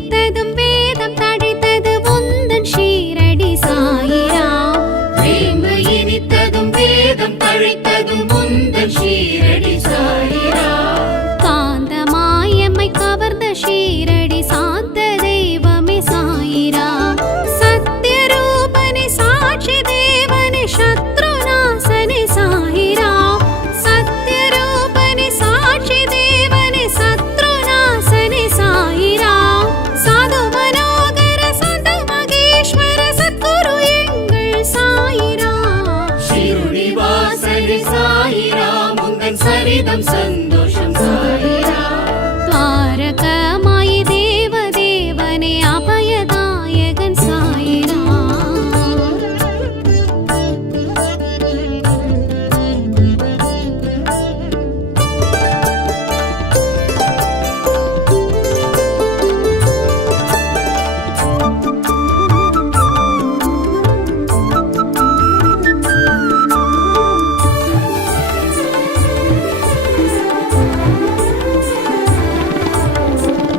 இனித்ததும் வேதம் தழைத்தது உந்தன் ஷீரடி சாயிராம். வேம்பு இனித்ததும் வேதம் தழைத்ததும் உந்தன் ஷீரடி சாயிராம். காந்தமாயம்மை கவர்ந்த ஷீரடி சாந்த தெய்வமே சாயிராம். சத்யரூபனே சாட்சி தேவனே சத்ருநாசனே சாயிராம். சத்யரூபனே சாட்சி தேவனே சத்ருநாசனே சாயிராம். சாது மனோகர சந்த மகேஸ்வர சத்குரு எங்கள் சாயிராம். ஷீருடி வாசனே சாயிராம். உந்தன் சரிதம் சந்தோஷம் சாயிராம். துவாரகமாயி தேவ தேவனே அபயதாயகன் சாயிராம்.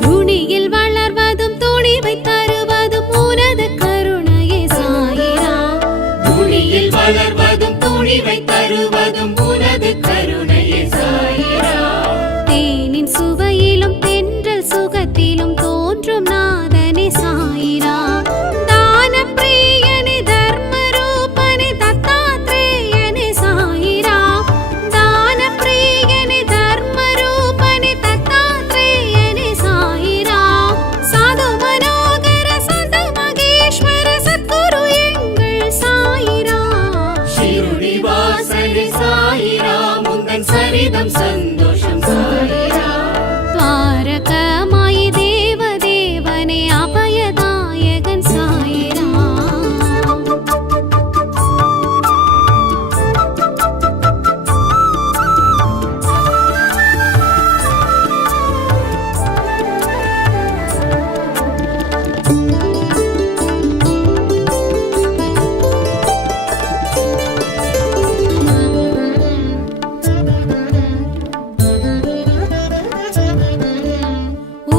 துணியில் வளர்வதும் துணிவை தருவதும் உனது கருணையே சாயிராம். துணியில் வளர்வதும் துணிவை தருவதும் உனது கருணையே சாயிராம். தேனின் சுவையிலும் தென்றல் சுகத்திலும் தோன்றும் நாதனே சாயிராம். தான பிரியனே தர்ம ரூபனே தத்தாத்ரேயனே சாயிராம். தான பிரியனே தர்ம ரூபனே தத்தாத்ரேயனே சாயிராம். சாது மனோகர சந்த மகேஸ்வர சத்குரு எங்கள் சாயிராம். ஷீருடி வாசனே சாயிராம். உந்தன் சரிதம் சந்தோஷம் சாயிராம். துவாரகமாயி தேவ தேவனே அபயதாயகன் சாயிராம்.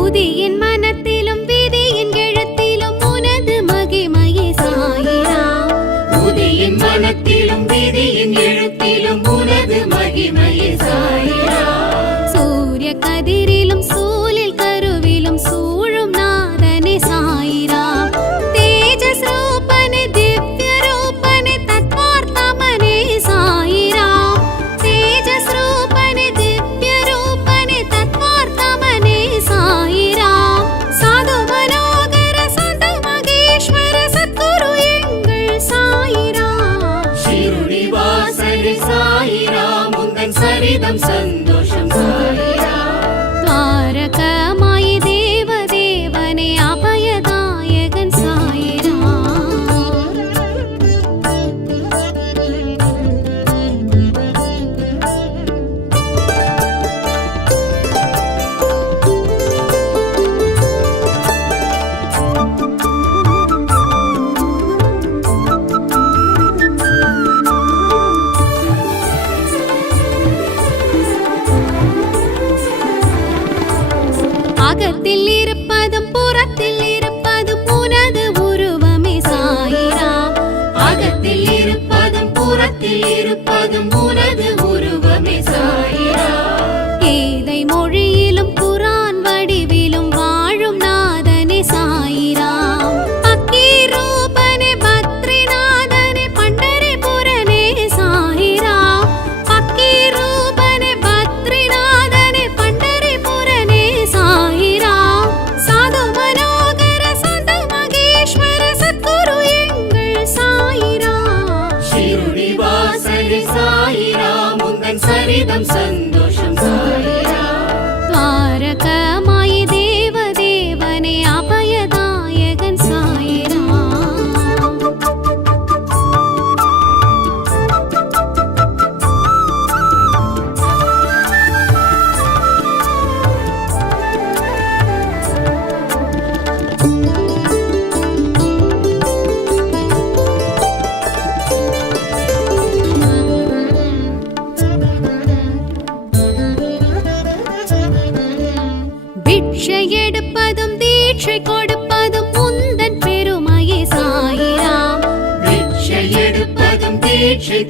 உதியின் மனத்திலும் விதியின் எழுத்திலும் உனது மகிமையே சாயிராம். உதியின் மனத்திலும் விதியின் எழுத்திலும் உனது மகிமையே சாயிராம். சூரிய கதிரிலும் சூழில் கருவிலும் சூழும் நாதனே சாயிராம்.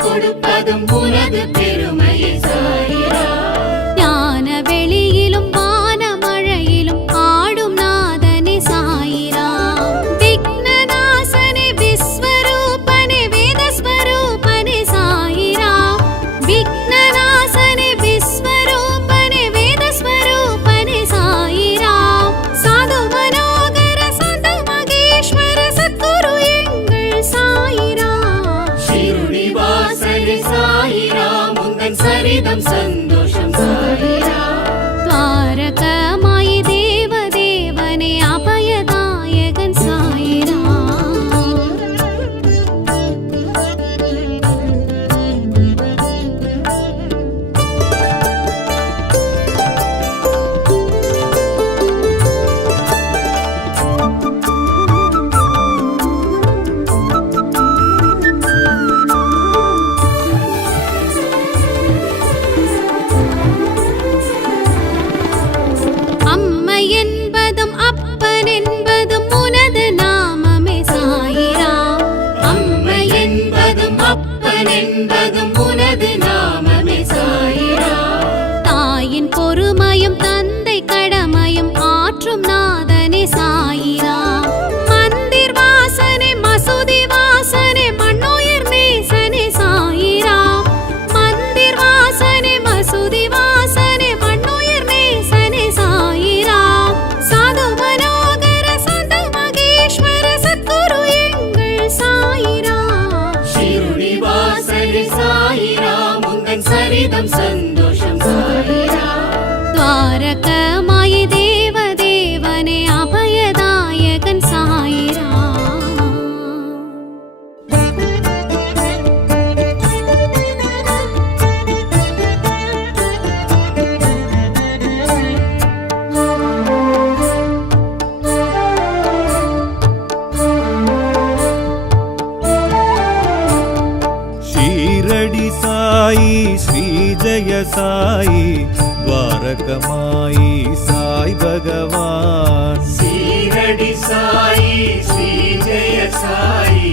கொடுப்பதும் உனது பெருமையே சாயிரா. ஞான வெளியிலும் வான மழையிலும் ஆடும் நாதனே சாயிரா. விக்னநாசனே விஸ்வரூபனே வேதஸ்வரூபனே சாயிரா. விக்னநாசனே விஸ்வரூபனே வேதஸ்வரூபனே சாயிரா. சாது மனோகர சந்த மகேஸ்வர சத்குரு எங்கள் சாயிரா. ஷிருடி வாசனே சாயிரா, முந்தன் சரிதம் சந்தோஷம் சாயிரா. துவாரகமாயி தேவ தேவனே அபயதாயகன் சாயிரா. அம்மை என்பதும் அப்பன் என்பதும் உனது நாமமே சாயிரா. அம்மை என்பதும் அப்பன் என்பதும் உனது நாமமே சாயிரா. தாயின் பொறுமையும் தந்தை கடமையும் ஆற்றும் நாதனே சாயிரா. மந்திர் வாசனே மசூதி வாசனே மண்ணுயிர் நேசனே சாயிரா. மந்திர் வாசனே மசூதி வாசனே மண்ணுயிர் நேசனே சாயிரா. சாது மனோகர சந்த மகேஸ்வர சத்குரு எங்கள் சாயிரா. ஷிருடி வாசனே சாயிரா, முந்தன் சரிதம் சந்தோஷம் சாயிரா. துவாரகமாயி தேவ தேவனே அபயதாயகன் சாயிரா. ஷீரடி சாயி ஸ்ரீ ஜய சாயி துவாரகமாயி சாய் பகவான். சீரடி சாயி ஸ்ரீ ஜெய சாயி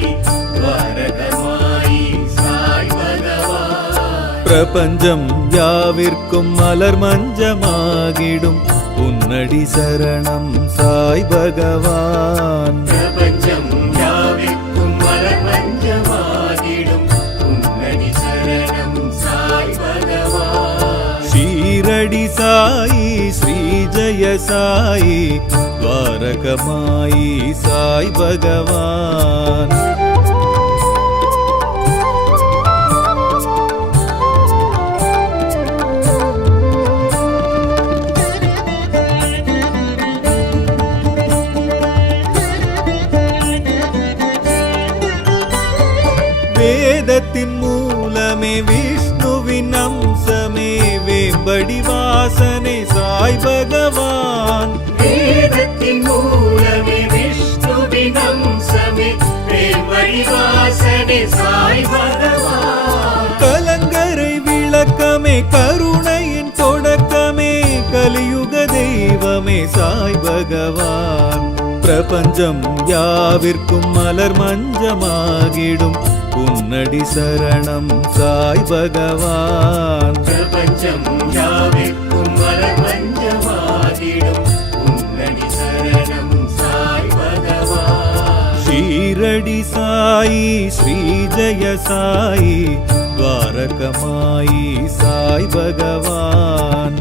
துவாரகமாயி சாய் பகவான். பிரபஞ்சம் யாவிற்கும் மலர் மஞ்சமாகிடும் உன்னடி சரணம் சாய் பகவான். பிரபஞ்சம் யாவிற்கும் மலர் மஞ்சமாகிடும் உன்னடி சரணம் சாய் பகவான். ஷீரடி சாயி ஸ்ரீ ஜய சாயி துவாரகமாயி சாய் பகவான். வேதத்தின் மூலமே விஷ்ணுவின் அம்சமே வேம்படி வாசனே சாய் பகவான். வேதத்தின் மூலமே விஷ்ணுவின் அம்சமே வேம்படி வாசனே சாய் பகவான். கலங்கரை விளக்கமே கருணையின் தொடக்கமே கலியுக தெய்வமே சாய் பகவான். பிரபஞ்சம் யாவிற்கும் மலர் மஞ்சமாகிடும் உன்னடி சரணம் சாய் பகவான். பிரபஞ்சம் யாவிற்கும் மலர் மஞ்சமாகிடும் உன்னடி சரணம் சாய் பகவான். ஷீரடி சாயி ஸ்ரீ ஜய சாயி துவாரகமாயி சாய் பகவான்.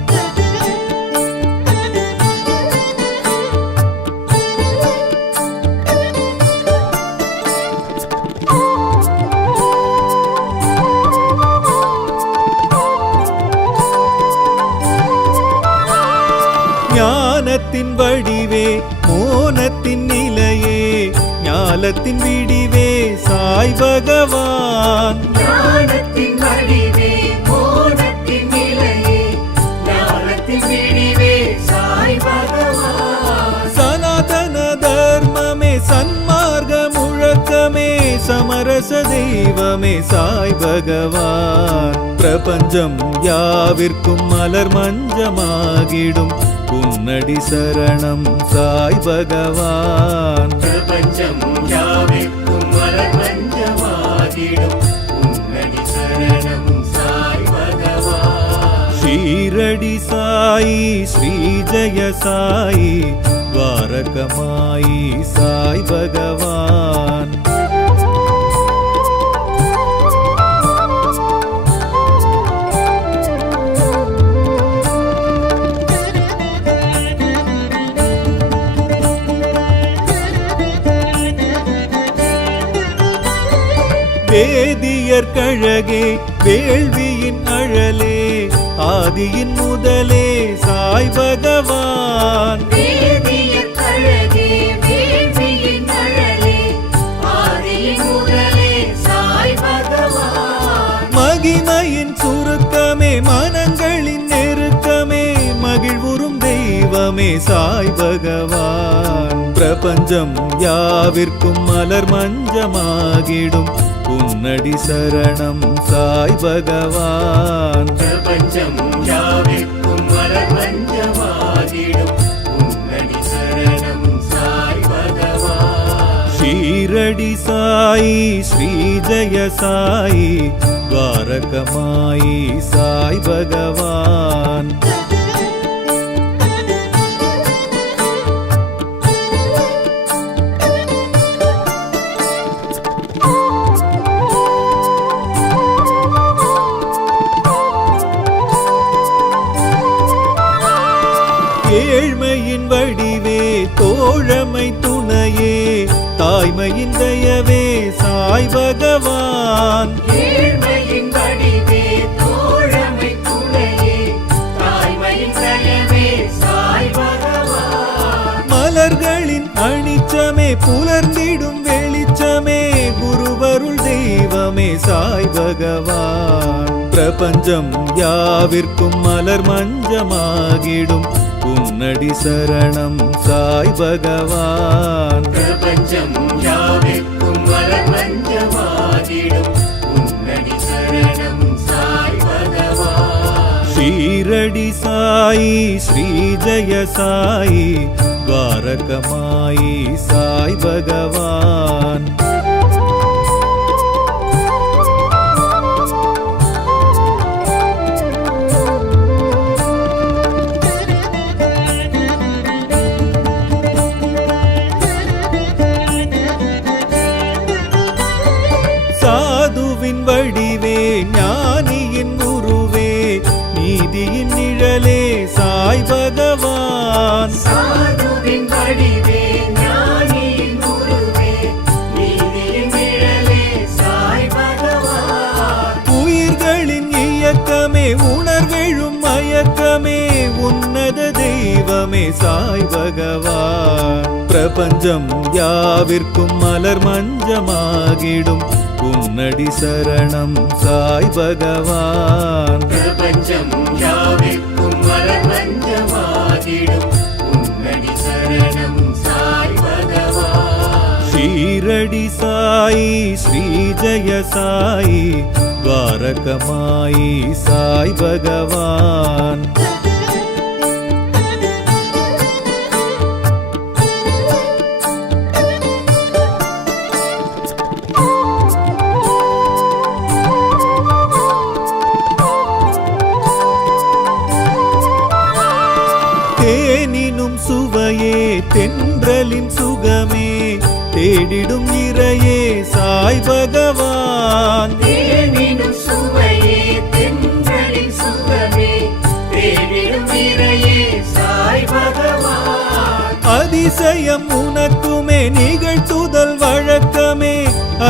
ஞானத்தின் வடிவே மோனத்தின் நிலையே ஞாலத்தின் விடிவே சாய் பகவான். ஞானத்தின் வடிவே மோனத்தின் நிலையே ஞானத்தின் விடிவே சாய் பகவான். சனாதன தர்மமே சன்மார்க்க முழக்கமே சமரச தெய்வமே சாய் பகவான். பிரபஞ்சம் யாவிற்கும் மலர் மஞ்சமாகிடும் உன்னடி சரணம் சாய் பகவான். பிரபஞ்சம் யாவிற்கும் மலர் மஞ்சமாகிடும் உன்னடி சரணம் సాయి శ్రీ జయ సాయి ద్వారకమాయి సాయి భగవాన్. வேதியர் கழகே வேள்வியின் அழலே ஆதியின் முதலே சாய் பகவான். வேதியர் கழகே வேள்வியின் அழலே ஆதியின் முதலே சாய் பகவான். மகிமையின் சுருக்கமே மனங்களின் நெருக்கமே மகிழ்வுறும் தெய்வமே சாய் பகவான். பிரபஞ்சம் யாவிற்கும் மலர் மஞ்சமாகிடும் உன்னடி சரணம் சாய் பகவான். பிரபஞ்சம் யாவிற்கும் மலர் மஞ்சமாகிடும் உன்னடி சரணம் சாய் பகவான். ஷீரடி சாயி ஸ்ரீ ஜய சாயி ద్వారకமாயி சாய் பகவான். ஏழ்மையின் வடிவே தோழமை துணையே தாய்மையின் தயவே சாய் பகவான். ஏழ்மையின் வடிவே தோழமை துணையே தாய்மையின் தயவே சாய் பகவான். மலர்களின் அணிச்சமே புலர்ந்திடும் வெளிச்சமே குருவருள் தெய்வமே சாய் பகவான். பிரபஞ்சம் யாவிற்கும் மலர் மஞ்சமாகிடும் உன்னடி சரணம் சாய் பகவான். பிரபஞ்சம் யாவிற்கும் மலர் மஞ்சமாகிடும் உன்னடி சரணம் சாய் பகவான். ஷீரடி சாயி ஸ்ரீ ஜய சாயி ద్వారకమాయి சாய் பகவான். சாதுவின் வடிவே ஞானியின் குருவே நீதியின் நிழலே சாய் பகவான். சாதுவின் வடிவே ஞானியின் குருவே நீதியின் நிழலே சாய் பகவான். உயிர்களின் இயக்கமே உணர்வெழும் மயக்கமே உன்னத தெய்வமே சாய் பகவான். பிரபஞ்சம் யாவிற்கும் மலர் மஞ்சமாகிடும் உன்னடி சரணம் சாய் பகவான். பிரபஞ்சம் யாவிற்கும் மலர் மஞ்சமாகிடும் உன்னடி சரணம் சாய் பகவான். ஷீரடி சாயி ஸ்ரீ ஜய சாயி ద్వారకమాయి சாய் பகவான். தேனினும் சுவையே தென்றலின் சுகமே தேடிடும் இறையே சாய் பகவான். தேனினும் சுவையே தென்றலின் சுகமே தேடிடும் இறையே சாய் பகவான். அதிசயம் உனக்குமே நிகழ்த்துதல் வழக்கமே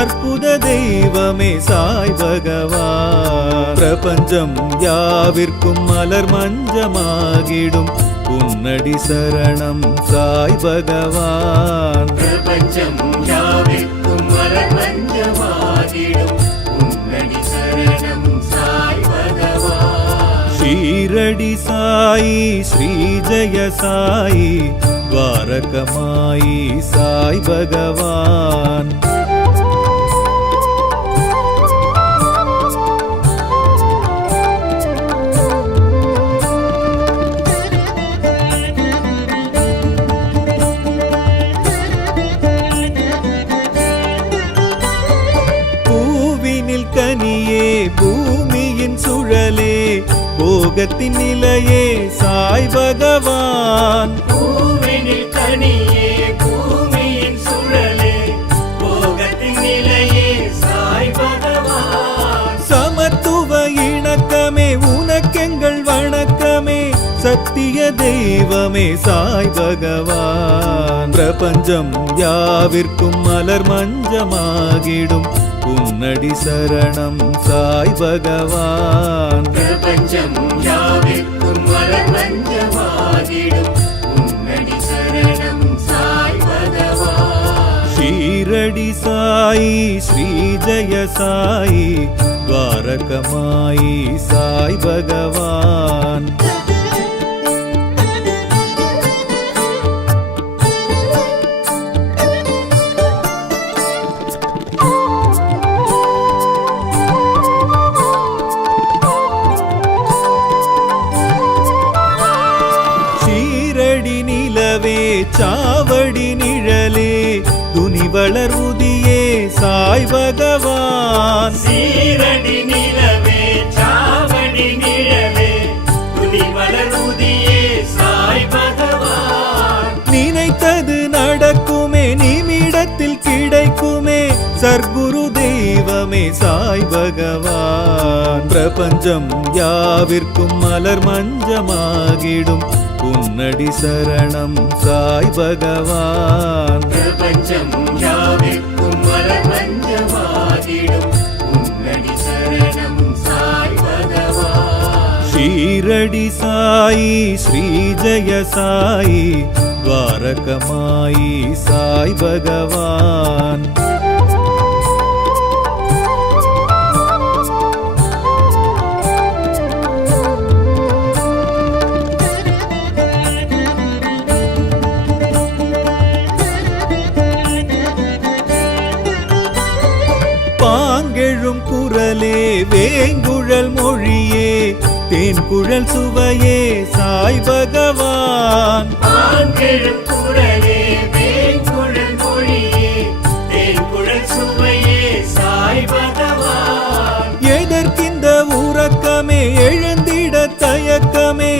அற்புத தெய்வமே சாய் பகவான். பிரபஞ்சம் யாவிற்கும் மலர் மஞ்சமாகிடும் உன்னடி சரணம் சாய் பகவான். பிரபஞ்சம் யாவிற்கும் மலர் மஞ்சமாகிடும் உன்னடி சரணம் சாய் பகவான். ஷீரடி சாயி ஸ்ரீ ஜய சாயி ద్వారకమాయి சாய் பகவான். கனியே பூமியின் சுழலே போகத்தின் நிலையே சாய் பகவான். பூவினில் கனியே பூமியின் சுழலே போகத்தின் நிலையே சாய் பகவான். சமத்துவ இணக்கமே உனக்கெங்கள் வணக்கமே சத்திய தெய்வமே சாய் பகவான். பிரபஞ்சம் யாவிற்கும் மலர் மஞ்சமாகிடும் உன்னடி சரணம் சாய் பகவான். பிரபஞ்சம் யாவிற்கும் மலர் மஞ்சமாகிடும் உன்னடி சரணம் சாய் பகவான். ஷீரடி சாயி ஸ்ரீ ஜெய சாயி துவாரகமாயி சாய் பகவான். சாவடி நிழலே துணி வளர்வுதியே சாய் பகவான். சீரடி நிலவே சாவடி நிழலே துணி வளர்வுதியே சாய் பகவான். நினைத்தது நடக்குமே நிமிடத்தில் கிடைக்குமே சர்க்குரு தெய்வமே சாய் பகவான். பிரபஞ்சம் யாவிற்கும் மலர் மஞ்சமாகிடும் உன்னடி சரணம் சாய் பகவான். பிரபஞ்சம் யாவிற்கும் மலர் மஞ்சமாகிடும் உன்னடி சரணம் சாய் பகவான். ஷீரடி சாயி ஸ்ரீ ஜெய சாயி துவாரகமாயி சாய் பகவான். பாங்கெழும் குரலே வேங்குழல் மொழியே தேன்குழல் சுவையே சாய் பகவான். பாங்கெழும் குரலே வேங்குழல் மொழியே தேன்குழல் சுவையே சாய் பகவான். எதற்கிந்த உறக்கமே எழுந்திட தயக்கமே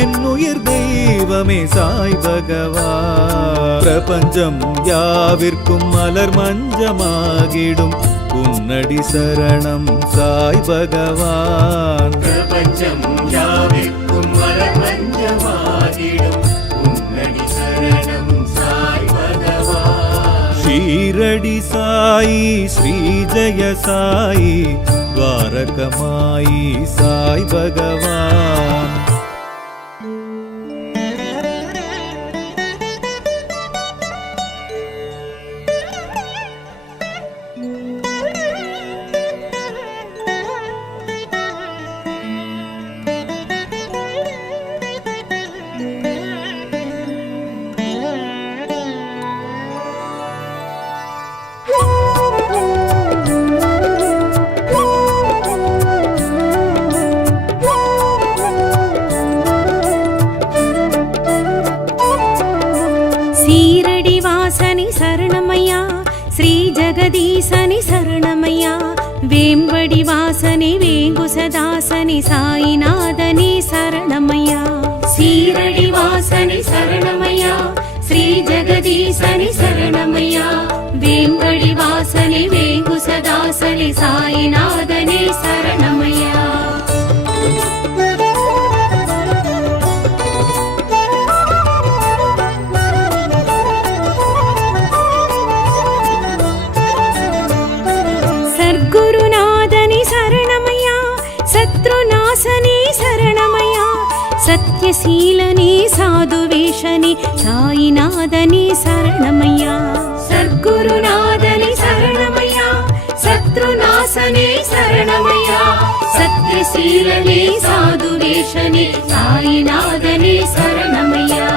என் உயிர் தெய்வமே சாய் பகவான். பிரபஞ்சம் யாவிற்கும் மலர் மஞ்சமாகிடும் உன்னடி சரணம் சாய் பகவான். பிரபஞ்சம் யாவிற்கும் மலர் மஞ்சமாகிடும் உன்னடி சரணம் சாய் பகவான். ஷீரடி சாயி ஸ்ரீ ஜெய சாயி துவாரகமாயி சாய் பகவான். சீரடி வாசனி சரணமையா ஸ்ரீ ஜெகதீசனி சரணமையா வேம்படி வாசனி வேங்குசதாசனி சாயிநாதனி சரணமையா. சீரடி வாசனி சரணமையா ஸ்ரீ ஜெகதீசனி சரணமையா வேம்படி வாசனி வேங்குசதாசனி சாயிநாதனி சரணமையா. சத்குருநாதனி சரணமையா சத்ருநாசனி சரணமையா சத்யசீலனி சாதுவேஷனி சாயிநாதனி சரணமையா. சத்குருநாதனி சரணமையா சத்ருநாசனி சரணமையா சத்யசீலனி சாதுவேஷனி சாயிநாதனி சரணமையா.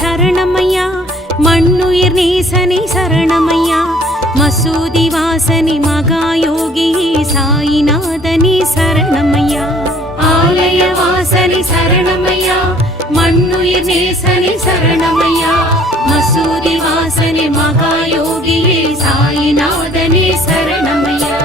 சரணமையா மண்ணுயிர் நேசனே சரணமையா மசூதி வாசனி மகாயோகியே சாயிநாதனே சரணமையா ஆலய வாசனி சரணமையா மண்ணுயிர் நேசனே சரணமையா மசூதி வாசனி மகாயோகியே சாயிநாதனே சரணமையா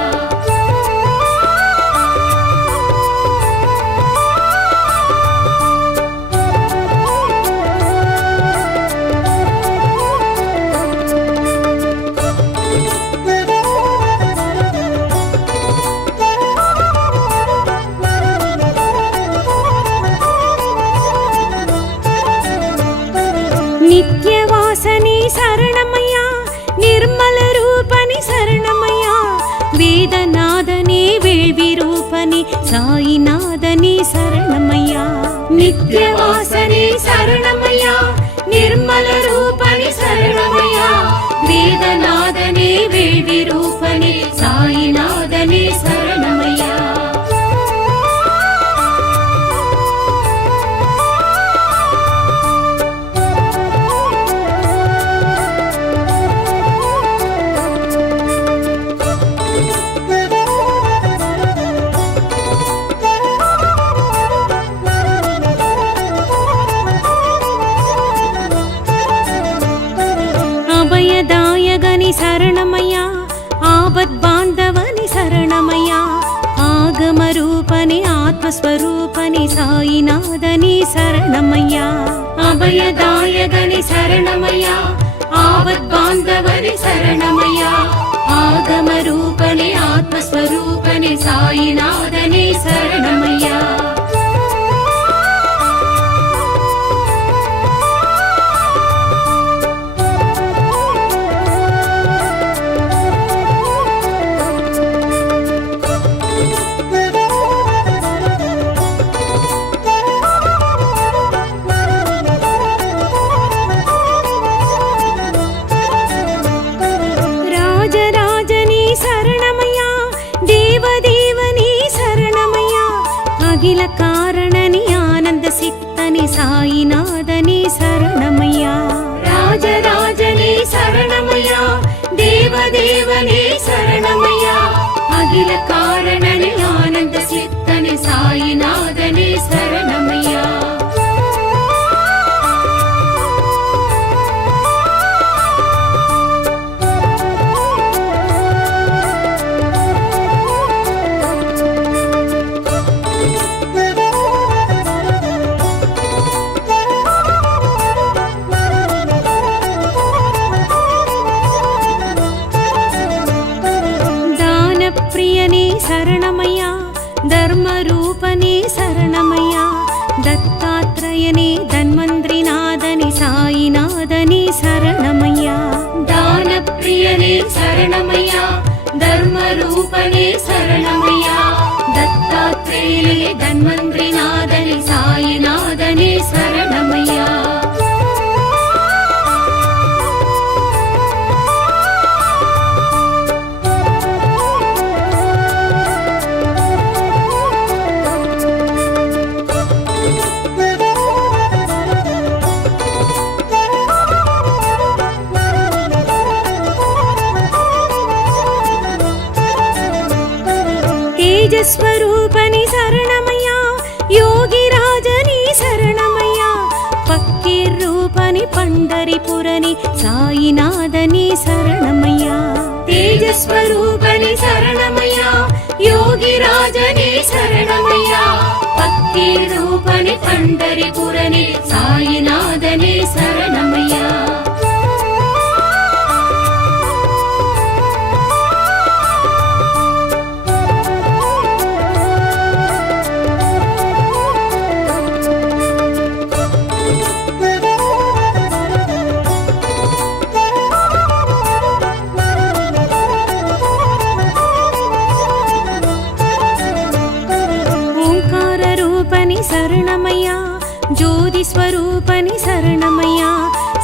நித்யவாசனே சரணமையா நிர்மல ரூபனி சரணமையா வேதநாதனே வேள்வி ரூபனி சாயிநாதனே சரணமையா நித்யவாசனே சரணமையா நிர்மல ரூபனி சரணமையா வேதநாதனே வேள்வி ரூபனி சாயிநாதனே சரணமையா அபயதாயகனி சரணமையா ஆபத் பாந்தவனி சரணமையா ஆகமரூபனி ஆத்மஸ்வரூபனி சாயிநாதனி சரணமையா அபயதாயகனி சரணமையா ஆபத் பாந்தவனி சரணமையா ஆகமரூபனி ஆத்மஸ்வரூபனி சாயிநாதனி சரணமையா அகில காரணனி ஆனந்த சித்தனி சாயிநாதனி சரணமையா ராஜராஜனி சரணமையா தேவதேவனி சரணமையா அகில காரணனி ஆனந்த சித்தனி சாயிநாதனி சரணமையா சரணமையா தர்மரூபனே சரணமையா தத்தாத்ரயனே தன்வந்திரிநாதனி சாயிநாதனி சரணமையா தானப்பிரியனே சரணமையா தர்மரூபனே சரணமையா தத்தாத்ரேயனே தன்வந்திரிநாதனி சாயிநாதனி சரணமையா தேஜஸ்வரூபனி சரணமையா யோகிராஜனி சரணமையா பக்கீர் ரூபனி பண்டரிபுரனி சாயிநாதனி சரணமையா தேஜஸ்வரூபனி சரணமையா யோகிராஜனி சரணமையா பக்கீர் ரூபனி பண்டரிபுரனி சாயிநாதனி சரணமையா சரணமையா ஜோதி ஸ்வரூபனி சரணமையா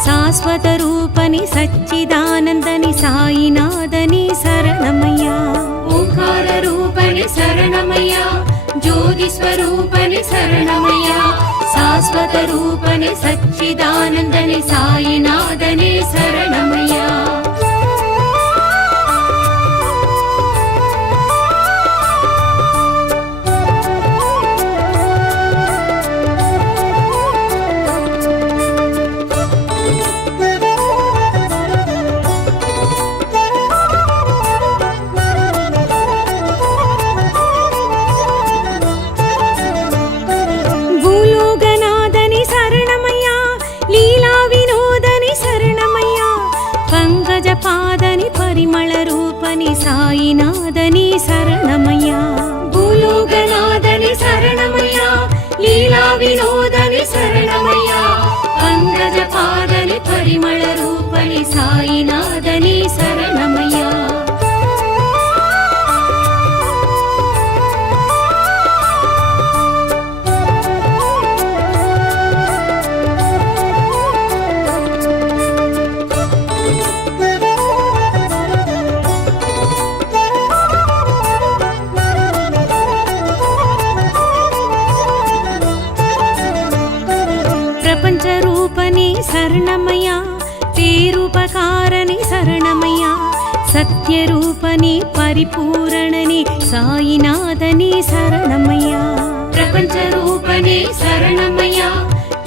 சாஸ்வத ரூபனி சச்சிதானந்தனி சாயிநாதனி சரணமையா ஓங்கார ரூபனி சரணமையா ஜோதி ஸ்வரூபனி சரணமையா சாஸ்வத ரூபனே சச்சிதானந்தனே சாயிநாதனே சரணமையா. பாதனி பரிமள ரூபனி சாயிநாதனி சரணமையா. பூலோகநாதனி சரணமையா, லீலா வினோதனி சரணமையா, பங்கஜ பாதனி பரிமள ரூபனி சாயிநாதனி சரணமையா. பிரபஞ்சரூபனி சரணமையா, பேருபகாரணி சரணமையா, சத்யரூபனி பரிபூரணனி சாயிநாதனி சரணமையா. பிரபஞ்சரூபனி சரணமையா,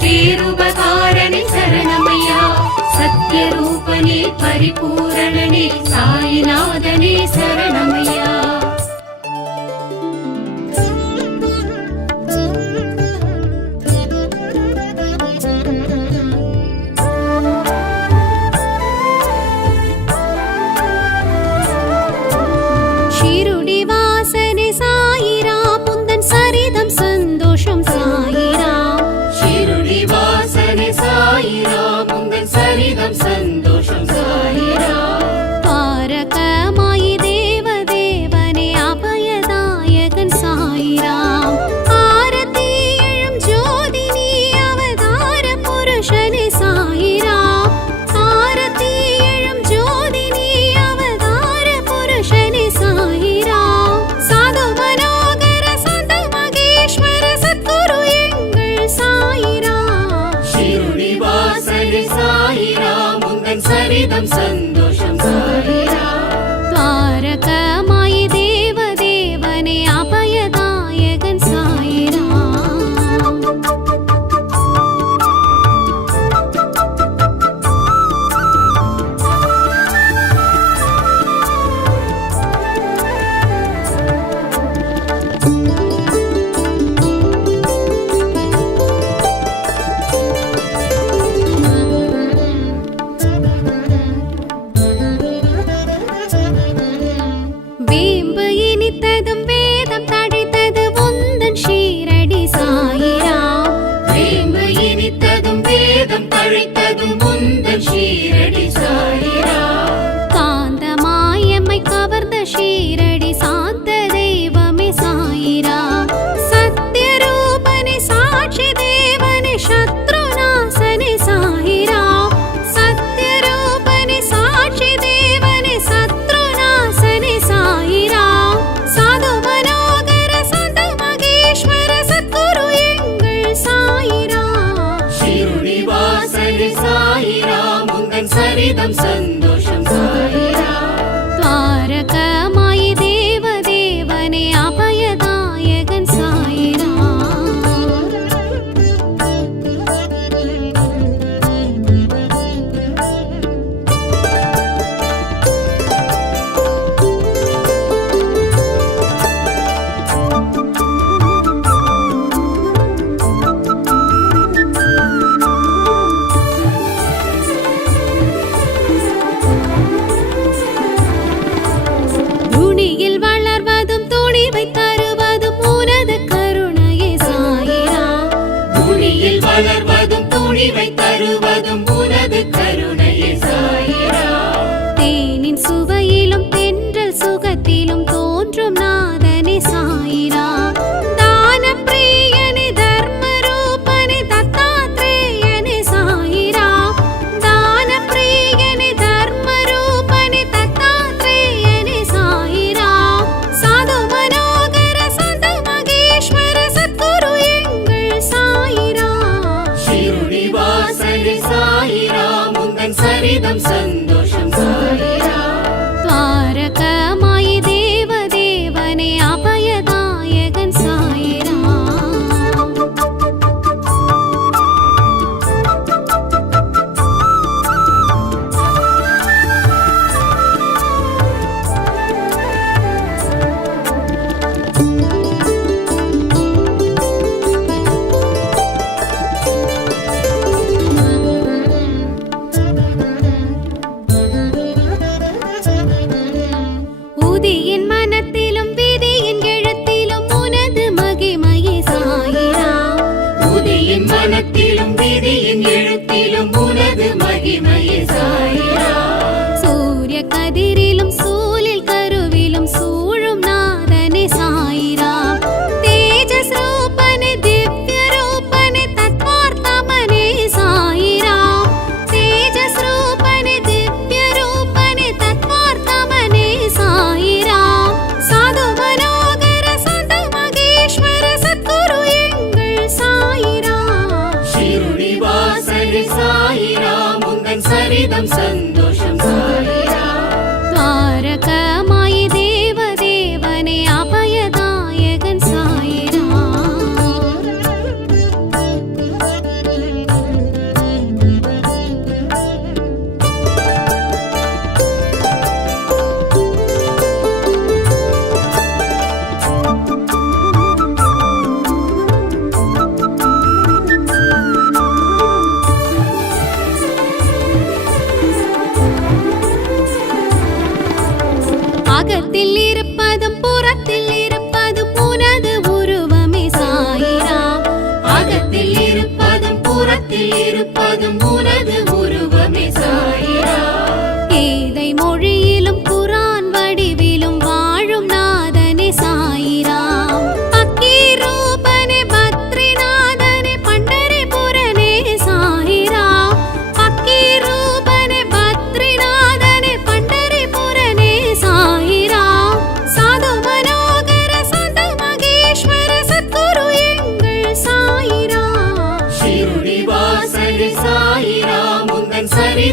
பேருபகாரணி சரணமையா, சத்யரூபனி பரிபூரணனி சாயிநாதனி சரணமையா. சந்தோஷம் சாயிரா. பாரகமாயி தேவதேவனே அபயதாயகன் சாயிரா. ஆரத்தி எழும் ஜோதினி அவதார புருஷனே சாயிரா. ஆரத்தி எழும் ஜோதினி அவதார புருஷனே சாயிரா. சாது மனோகர சந்த மகேஸ்வர சத்குரு எங்கள் சாயிரா. ஷிருடி வாசனே சாயிரா, முந்தன் சரிதம் சந்தோஷம் சாயிரா. துவாரகமாயி தேவதேவனே அபயதாயகன் சாயிரா. வேம்பு இனித்ததும் வேதம் தழைத்தது உந்தன் ஷீரடி சாயிரா. வேம்பு இனித்ததும் வேதம் தழைத்ததும் முந்தன் ஷீரடி சாயிரா. காந்தமாயம்மை கவர்ந்த ஷீரடி சாந்த தெய்வமே சாயிரா. சத்யரூபனே சாட்சி தேவனே சத்ருநாசனே சாயிரா. சத்யரூபனே சாட்சி தேவனே சத்ருநாசனே சாயிரா. சாது மனோகர சந்த மகேஸ்வர சத்குரு எங்கள் சாயிரா. ஷிருடி வாசனே சாயிரா, முந்தன் சரிதம் சந்தோஷம் சாயிரா. துவாரகமாயி தேவதேவனே அபயதாயகன் சாயிரா. துணியில் வளர்வதும் துணிவை தருவதும் உனது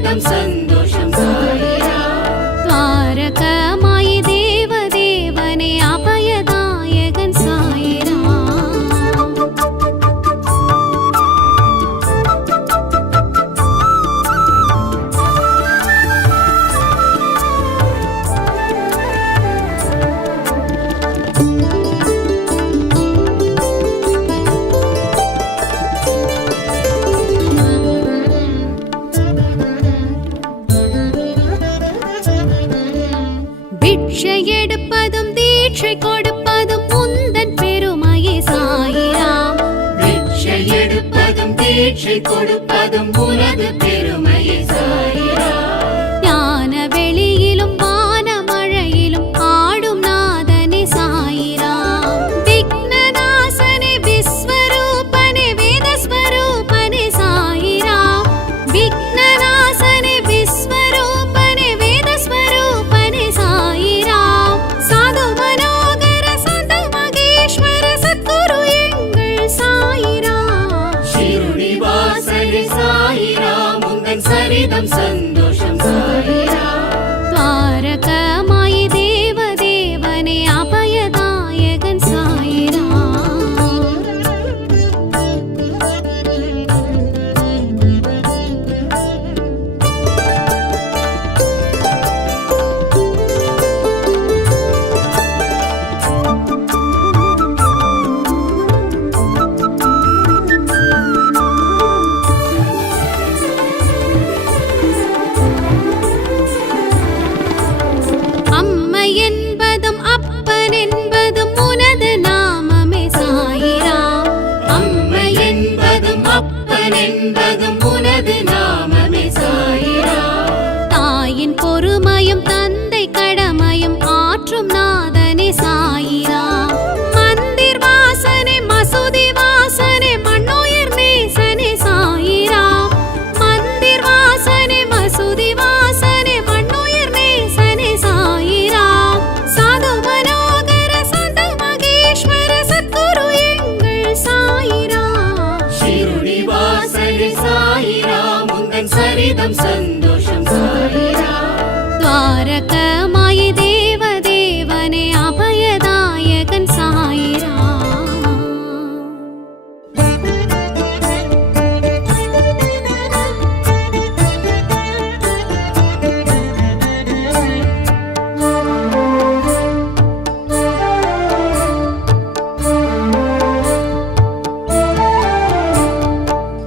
சரிதம் சந்தோஷம் சாயிரா. துவாரகமாயி தேவதேவனே அபயதாயகன் சாயிரா. பிட்சை எடுப்பதும் தீட்சை கொடுப்பதும் உந்தன் பெருமையே சாயிரா. பிட்சை எடுப்பதும் தீட்சை கொடுப்பதும் உனது பெருமையே சாயிரா. ஞான வெளியிலும் வான மழையிலும் ஆடும் நாதனே சாயிரா. விக்னநாசனே விஸ்வரூபனே வேதஸ்வரூபனே சாயிரா. விக்னநாசனே விஸ்வரூபனே வேதஸ்வரூபனே சாயிரா. சாது மனோகர சந்த மகேஸ்வர சத்குரு எங்கள் சாயிரா. ஷிருடி வாசனே சாயிரா. முந்தன் சரிதம் சந்தோஷம் சாயிரா. துவாரகமாயி தேவதேவனே அபயதாயகன் சாயிரா. அம்மை என்பதும் அப்பன் என்பதும் உனது நாமமே சாயிரா. அம்மை என்பதும் அப்பன் என்பதும் உனது நாமமே சாயிரா. தாயின் பொறுமையும் தந்தை கடமையும் ஆற்றும் நாதனே சாயிரா. மந்திர் வாசனே மசூதி வாசனே மண்ணுயிர் நேசனே சாயிரா. மந்திர் வாசனே மசூதி வாசனே மண்ணுயிர் நேசனே சாயிரா. சாது மனோகர சந்த மகேஸ்வர சத்குரு எங்கள் சாயிரா. ஷிருடி வாசனே சாயிரா. முந்தன் சரிதம் சந்தோஷம் சாயிரா. துவாரகமாயி தேவதேவனே அபயதாயகன் சாயிரா.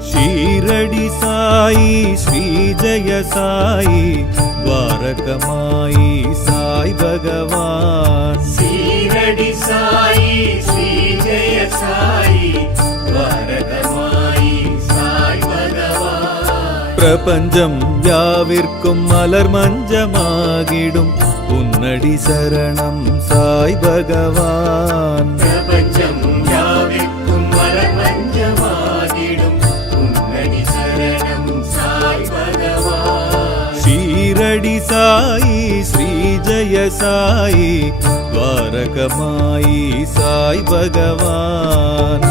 ஷீரடி சாயி ஸ்ரீ ஜெய சாயி துவாரகமாயி சாய் பகவான். சீரடி சாயி ஸ்ரீ ஜெய சாயி துவாரகமாயி சாய் பகவான். பிரபஞ்சம் யாவிற்கும் மலர் மஞ்சமாகிடும் உன்னடி சரணம் சாய் பகவான். பிரபஞ்சம் யாவிற்கும் மலர் மஞ்சமாகிடும் உன்னடி சரணம் சாய் பகவான். ஷீரடி சாயி ஸ்ரீ ஜெய சாயி துவாரகமாயி சாய் பகவான்.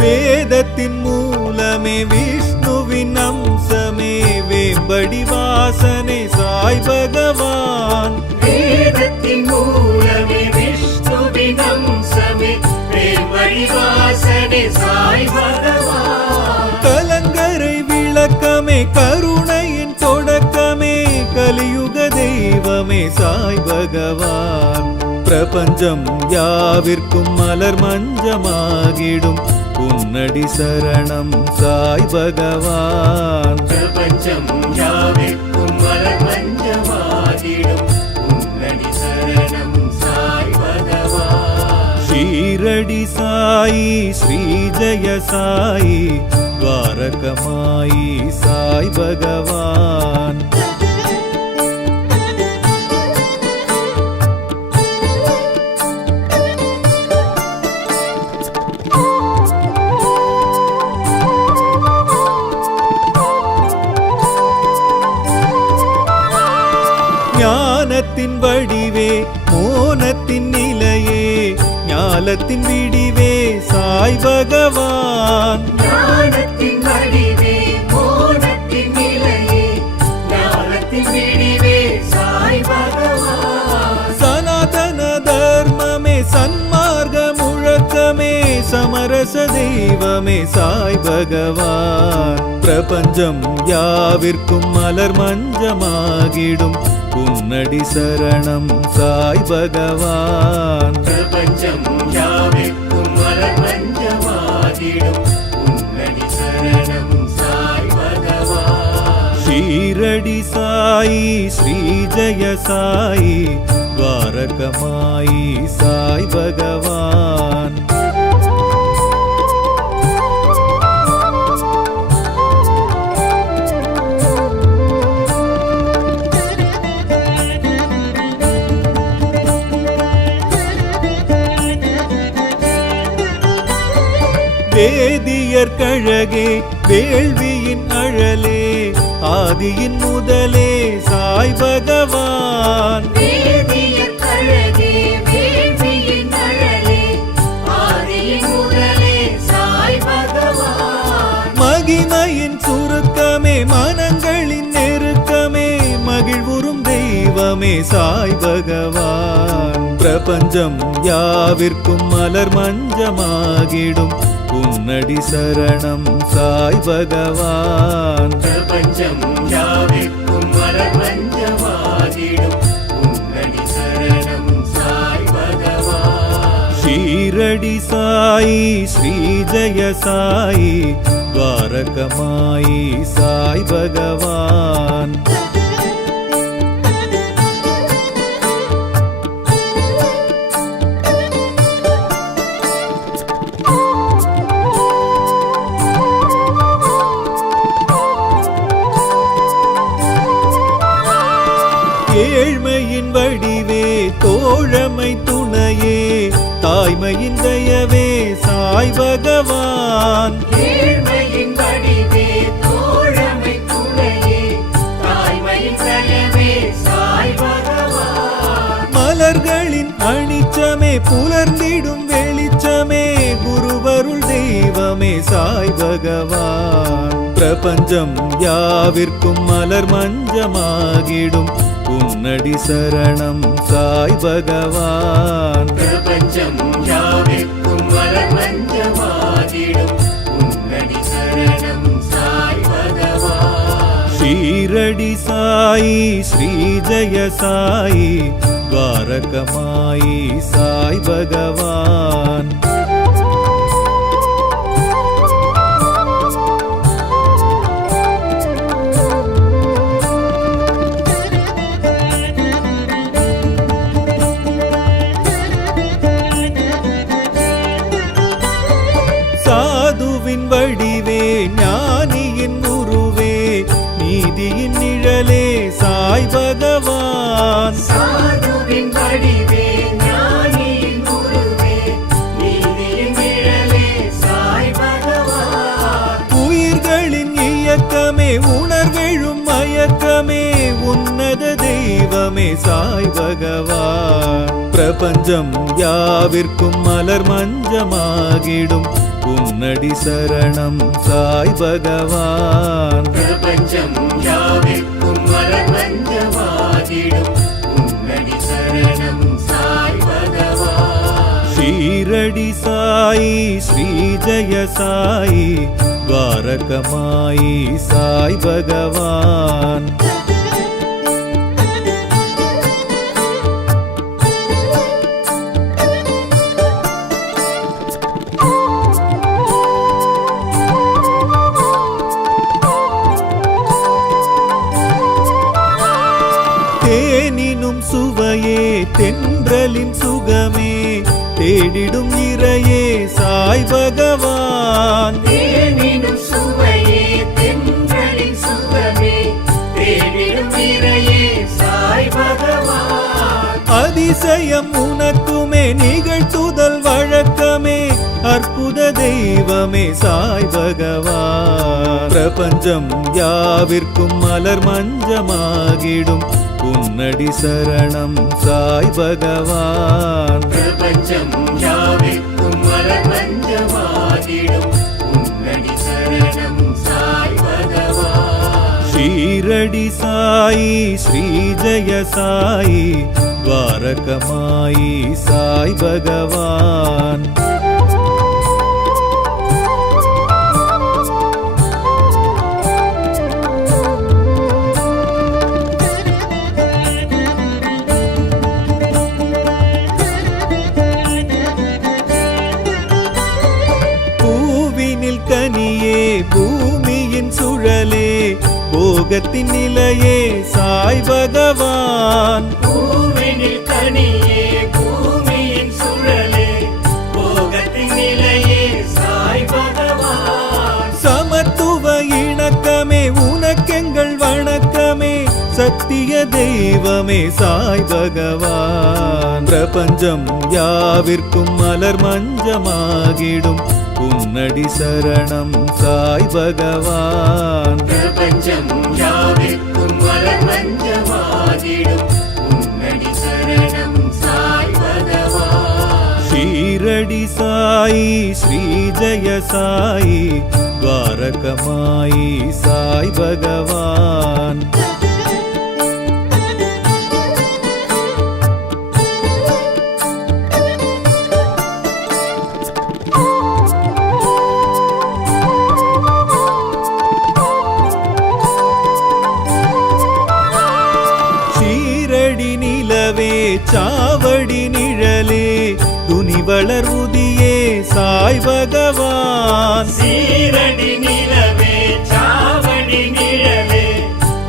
வேதத்தின் மூலமே விஷ்ணுவின் அம்சமே வேம்படி வாசனே சாய் பகவான். வேதத்தின் மூலமே விஷ்ணுவின் அம்சமே வேம்படி வாசனே சாய் பகவான். கலங்கரை விளக்கமே கருணையின் தொடக்கமே கலியுக தெய்வமே சாய் பகவான். பிரபஞ்சம் யாவிற்கும் மலர் மஞ்சமாகிடும் உன்னடி சரணம் சாய் பகவான். பிரபஞ்சம் யாவிற்கும் மலர் மஞ்சமாகிடும் உன்னடி சரணம் சாய் பகவான். ஷீரடி சாயி ஸ்ரீ ஜெய சாயி துவாரகமாயி சாய் பகவான். ஞாலத்தின் விடிவே சாய் பகவான். ஞானத்தின் வடிவே மோனத்தின் நிலையே ஞானத்தின் விடிவே சாய் பகவான். சனாதன தர்மமே சன்மார்க்க முழக்கமே சமரச தெய்வமே சாய் பகவான். பிரபஞ்சம் யாவிற்கும் மலர் மஞ்சமாகிடும் உன்னடி சரணம் சாய் பகவான். பிரபஞ்சம் யாவிற்கும் மலர் மஞ்சமாகிடும் உன்னடி சரணம் சாய் பகவான். ஷீரடி சாயி ஸ்ரீ ஜெய சாயி துவாரகமாயி சாய் பகவான். வேதியர் கழகே வேள்வியின் அழலே ஆதியின் முதலே சாய் பகவான். வேதியர் கழகே வேள்வியின் அழலே ஆதியின் முதலே சாய் பகவான். மகிமையின் சுருக்கமே மனங்களின் நெருக்கமே மகிழ்வுறும் தெய்வமே சாய் பகவான். பிரபஞ்சம் யாவிற்கும் மலர் மஞ்சமாகிடும் உன்னடி சரணம் சாய் பகவான். பிரபஞ்சம் யாவிற்கும் மலர் மஞ்சமாகிடும் உன்னடி சரணம் சாய் பகவான். ஷீரடி சாயி ஸ்ரீ ஜெய சாயி துவாரகமாயி சாய் பகவான். ஏழ்மையின் வடிவே தோழமை துணையே தாய்மையின் தயவே சாய் பகவான். ஏழ்மையின் வடிவே தோழமை துணையே தாய்மையின் தயவே சாய் பகவான். மலர்களின் அணிச்சமே புலர்ந்திடும் வெளிச்சமே குருவருள் தெய்வமே சாய் பகவான். பிரபஞ்சம் யாவிற்கும் மலர் மஞ்சமாகிடும் உன்னடி சரணம் சாய் பகவான். பிரபஞ்சம் யாவிற்கும் மலர் மஞ்சமாகிடும் உன்னடி சரணம் சாய் பகவான். ஷீரடி சாயி ஸ்ரீ ஜெய சாயி துவாரகமாயி சாய் பகவான். சாதுவின் வடிவே ஞானியின் உருவே நீதியின் நிழலே சாய் பகவான். சாதுவின் வடிவே ஞானியின் குருவே நீதியின் நிழலே சாய் பகவான். உயிர்களின் இயக்கமே உணர்வெழும் மயக்கமே உன்னத தெய்வமே சாய் பகவான். பிரபஞ்சம் யாவிற்கும் மலர் மஞ்சமாகிடும் உன்னடி சரணம் சாய் பகவான். பிரபஞ்சம் யாவிற்கும் மலர் மஞ்சமாகிடும் உன்னடி சரணம் சாய் பகவான். ஷீரடி சாயி ஸ்ரீ ஜெய சாயி துவாரகமாயி சாய் பகவான். தேனினும் சுவையே தென்றலின் சுகமே தேடிடும் இறையே சாய் பகவான். தேனினும் சுவையே தென்றலின் சுகமே தேடிடும் இறையே சாய் பகவான். அதிசயம் உனக்குமே நிகழ்த்துதல் வழக்கமே அற்புத தெய்வமே சாய் பகவான். பிரபஞ்சம் யாவிற்கும் மலர் மஞ்சமாகிடும் உன்னடி சரணம் சாய் பகவான். பிரபஞ்சம் யாவிற்கும் సాయి శ్రీ జయ సాయి ద్వారకమాయి సాయి భగవాన్. பூவினில் கனியே பூமியின் சுழலே போகத்தின் நிலையே சாய் பகவான். பூவினில் கனியே பூமியின் சுழலே போகத்தின் நிலையே சாய் பகவான். சமத்துவ இணக்கமே உனக்கெங்கள் வணக்கமே சத்திய தெய்வமே சாய் பகவான். பிரபஞ்சம் யாவிற்கும் மலர் மஞ்சமாகிடும் உன்னடி சரணம் சாய் பகவான். பிரபஞ்சம் யாவிற்கும் மலர் மஞ்சமாகிடும் உன்னடி சரணம் சாய் பகவான். ஷீரடி சாயி ஸ்ரீ ஜய சாயி ద్వారకమాయి சாய் பகவான். சாவடி நிழலே துணி வளர்வுதியே சாய் பகவான். சீரடி நிலவே சாவடி நிழலே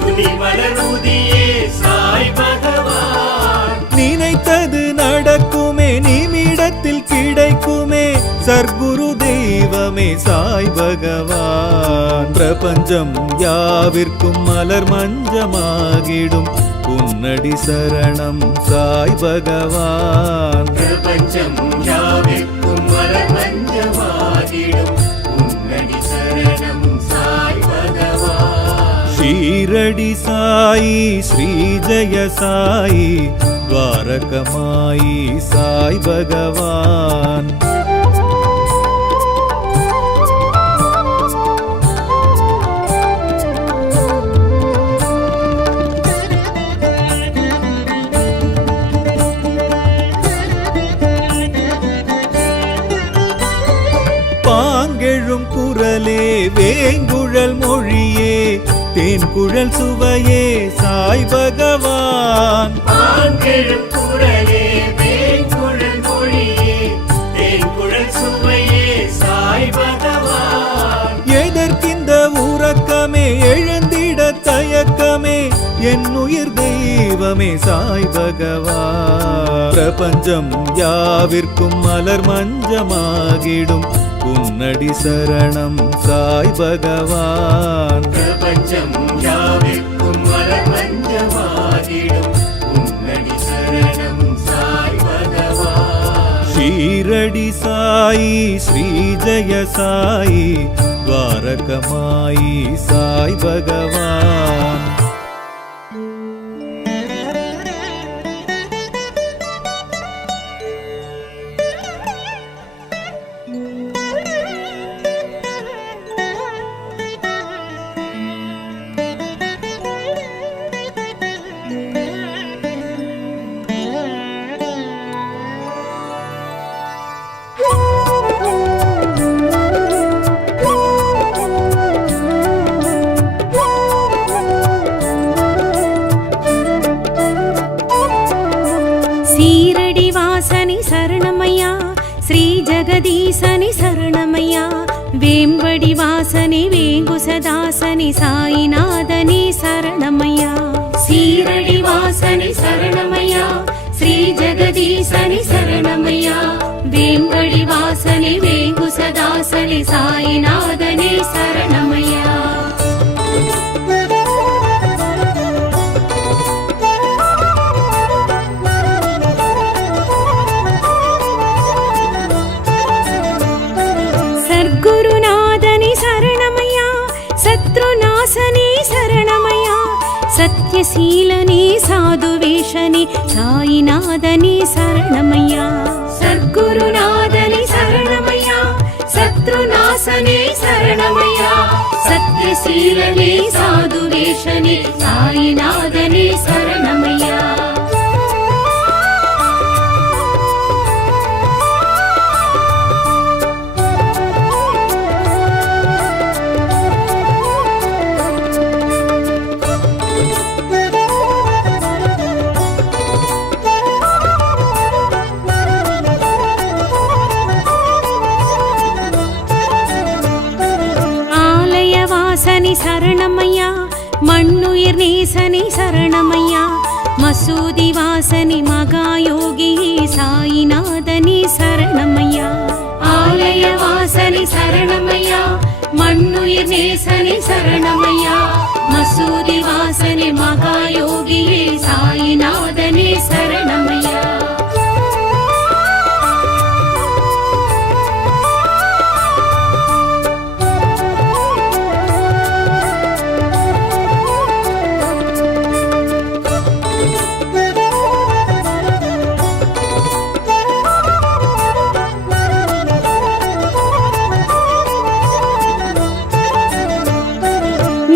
துணி வளர்வுதியே சாய் பகவான். நினைத்தது நடக்குமே நிமிடத்தில் கிடைக்குமே சர்க்குரு தெய்வமே சாய் பகவான். பிரபஞ்சம் யாவிற்கும் மலர் மஞ்சமாகிடும் உன்னடி சரணம் சாய் பகவான். பிரபஞ்சம் யாவிற்கும் மலர் மஞ்சமாகிடும் உன்னடி சரணம் சாய் பகவான். ஷீரடி சாயி ஸ்ரீ ஜய சாயி ద్వారకమాయి சாய் பகவான். பாங்கெழும் குரலே வேங்குழல் மொழியே தேன்குழல் சுவையே சாய் பகவான். பாங்கெழும் குரலே வேங்குழல் மொழியே தேன்குழல் சுவையே சாய் பகவான். எதற்கிந்த உறக்கமே எழுந்திட தயக்கமே என்னுயிர் தெய்வமே சாய் பகவான். பிரபஞ்சம் யாவிற்கும் மலர் மஞ்சமாகிடும் உன்னடி சரணம் சாய் பகவான். பிரபஞ்சம் யாவிற்கும் மலர் மஞ்சமாகிடும் உன்னடி சரணம் சாய் பகவான். ஷீரடி சாயி ஸ்ரீ ஜய சாயி ద్వారకమాయి சாய் பகவான். சீரடி வாசனி சரணமையா ஸ்ரீ ஜெகதீசனி சரணமையா வேம்படி வாசனி வேங்குசதாசனி சாயிநாதனி சரணமையா. சீரடி வாசனி சரணமையா ஸ்ரீ ஜெகதீசனி சரணமையா வேம்படி வாசனி வேங்குசதாசனி சாயிநாதனி சரணமையா. சத்குருநாதனி சரணமையா சத்ருநாசனி சரணமையா சத்யசீலனி சாதுவேஷனி சாயிநாதனி சரணமையா. சத்குருநாதனி சரணமையா சத்ருநாசனி சரணமையா சத்ய సత్యశీలనే సాధువేషనే సాయినాథనే శరణమయ్యా. ஆலயவாசனி சரணமையா, மண்ணுயிர் நேசனி சரணமையா, மசூதி வாசனி மகாயோகி சாயிநாதனி சரணமையா. ஆலயவாசனி சரணமையா, மண்ணுயிர் நேசனி சரணமையா, மசூதி வாசனி மகாயோகி சாயிநாதனி சரணமையா.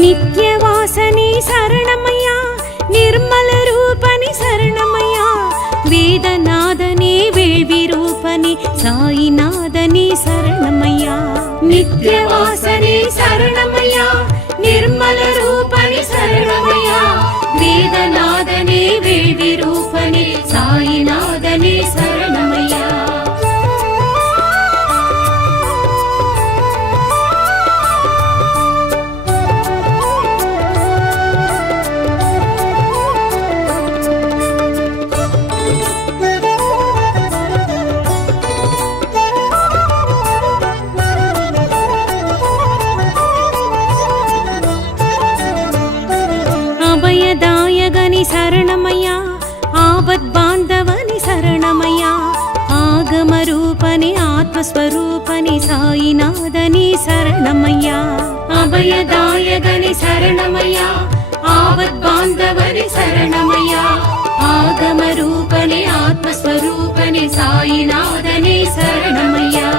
நித்யவாசனி சரணமையா, நிர்மல ரூபனி சரணமையா, வேதநாதனே வேள்வி ரூபனி சாயிநாதனி சரணமையா. நித்யவாசனி சரணமையா, நிர்மல ரூபனி சரணமையா, வேதநாதனே வேள்வி ரூபனி சாயிநாதனி சரணமையா. அபயதாயகனி சரணமையா, ஆபத் பாந்தவனி சரணமையா, ஆகமரூபனி ஆத்மஸ்வரூபனி சாயிநாதனி சரணமையா. அபயதாயகனி சரணமையா, ஆபத் பாந்தவனி சரணமையா, ஆகமரூபனி ஆத்மஸ்வரூபனி சாயிநாதனி சரணமையா.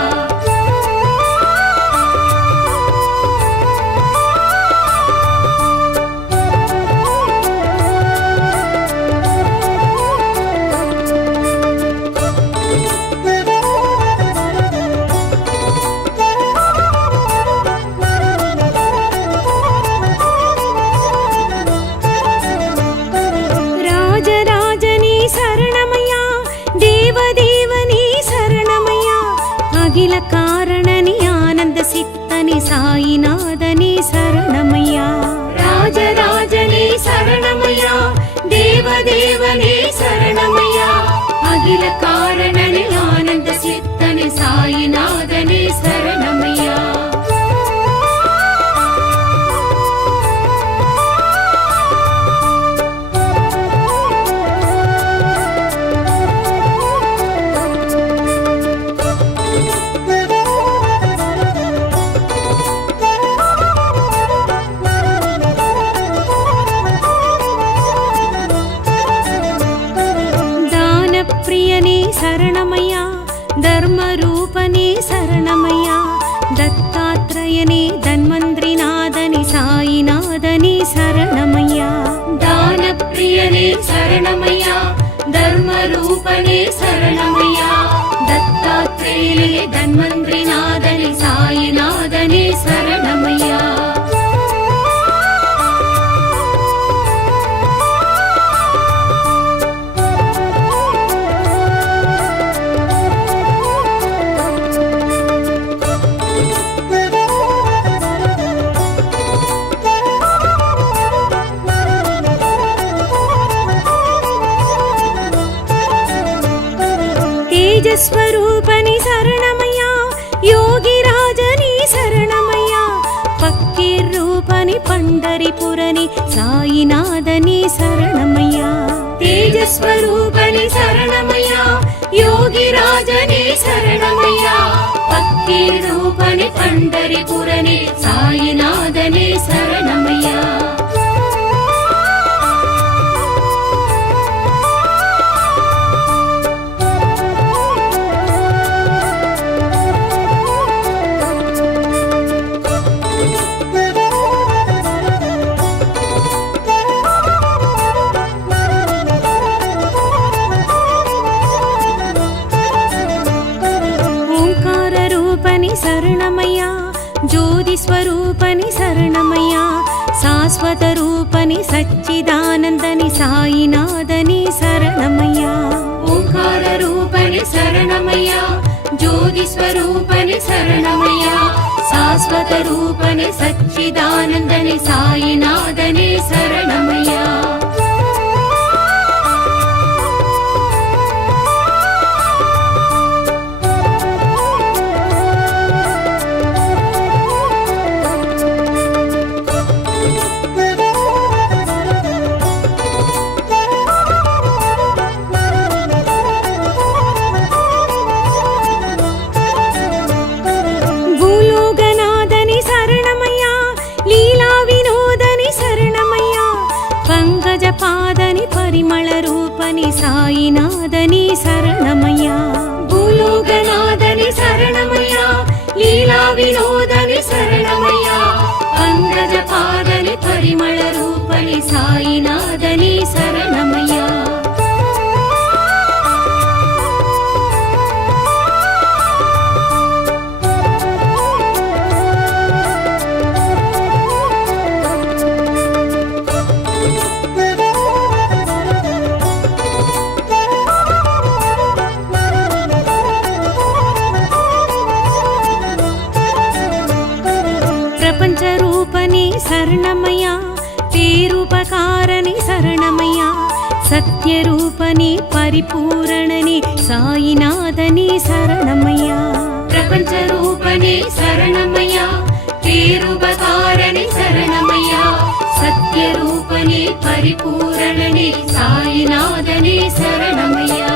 ராஜராஜனி சரணமையா, தேவதேவனி சரணமையா, அகில காரணனி ஆனந்த சித்தனி சாயிநாதனி சரணமையா. ராஜராஜனி சரணமையா, தேவதேவனி சரணமையா, அகில காரணனி ஆனந்த சித்தனி சாயிநாதனி சரணமையா. தானப்பிரியனே சரணமையா, தர்மரூபனே சரணமையா, தத்தாத்ரயனே தன்வந்திரிநாதனி சாயிநாதனி சரணமையா. தானப்பிரியனே சரணமையா, தர்மரூபனே சரணமையா, தத்தாத்ரேயனே தன்வந்திரிநாதனி சாயிநாதனி சரணமையா. తేజస్వరూపని శరణమయ్యా, యోగిరాజని శరణమయ్యా, పక్కీర్ రూపని పండరిపురని సాయినాథని శరణమయ్యా. తేజస్వరూపని శరణమయ్యా, యోగిరాజని శరణమయ్యా, పక్కీర్ రూపని పండరిపురని సాయినాథని శరణమయ్యా. రూపని శరణమయ్యా జ్యోతి స్వరూపని శరణమయ్యా శాశ్వత రూపని సచ్చిదానందని సాయినాథని శరణమయ్యా ఓంకార రూపని శరణమయ్యా జ్యోతి స్వరూపని శరణమయ్యా శాశ్వత రూపని సచ్చిదానందని సాయినాథని శరణమయ్యా భూలోకనాథని శరణమయ్యా లీలా వినోదని శరణమయ్యా పంకజ పాదని పరిమళ రూపని సాయినాథని శరణమయ్యా భూలోకనాథని శరణమయ్యా లీలా వినోదని శరణమయ్యా పంకజ పాదని పరిమళ రూపని సాయినాథని శరణమయ్యా ప్రపంచ రూపని శరణమయ్యా పేరుపకారని శరణమయ్యా సత్య రూపని పరిపూరణని సాయినాథని శరణమయ్యా ప్రపంచ రూపని శరణమయ్యా పేరుపకారని శరణమయ్యా సత్య రూపని పరిపూరణని సాయినాథని శరణమయ్యా